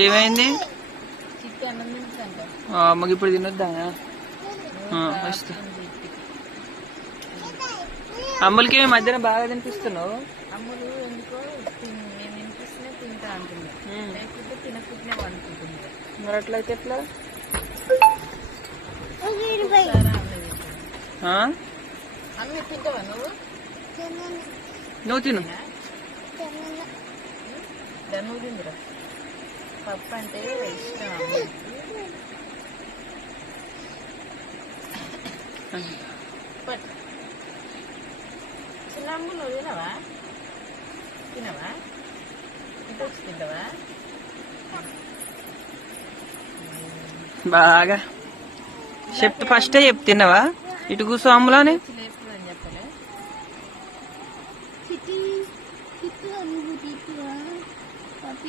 ఏమైంది? అమ్మకి ఇప్పుడు తినొద్దా? అమ్ములకి మధ్యాహ్నం బాగా తినిపిస్తున్నావు. అమ్ములు ఎందుకో నేను తినిపిస్తున్నా తింటా అంటున్నా, లేకపోతే తినకుండానే వండుకుంటున్నా. మరి అట్లయితే ఎట్లా? అమ్మ తింటావా నువ్వు? నువ్వు తిను. నువ్వు తిందురా. పప్పు అంటే ఇష్టం అమ్మ. చిన్న అమ్మ నువ్వు తినవా? తినవా? ఇటు వచ్చి తింటావా? బాగా చెప్తే ఫస్టే చెప్తున్నావా? ఇటు కూర్చో అమ్ములానే.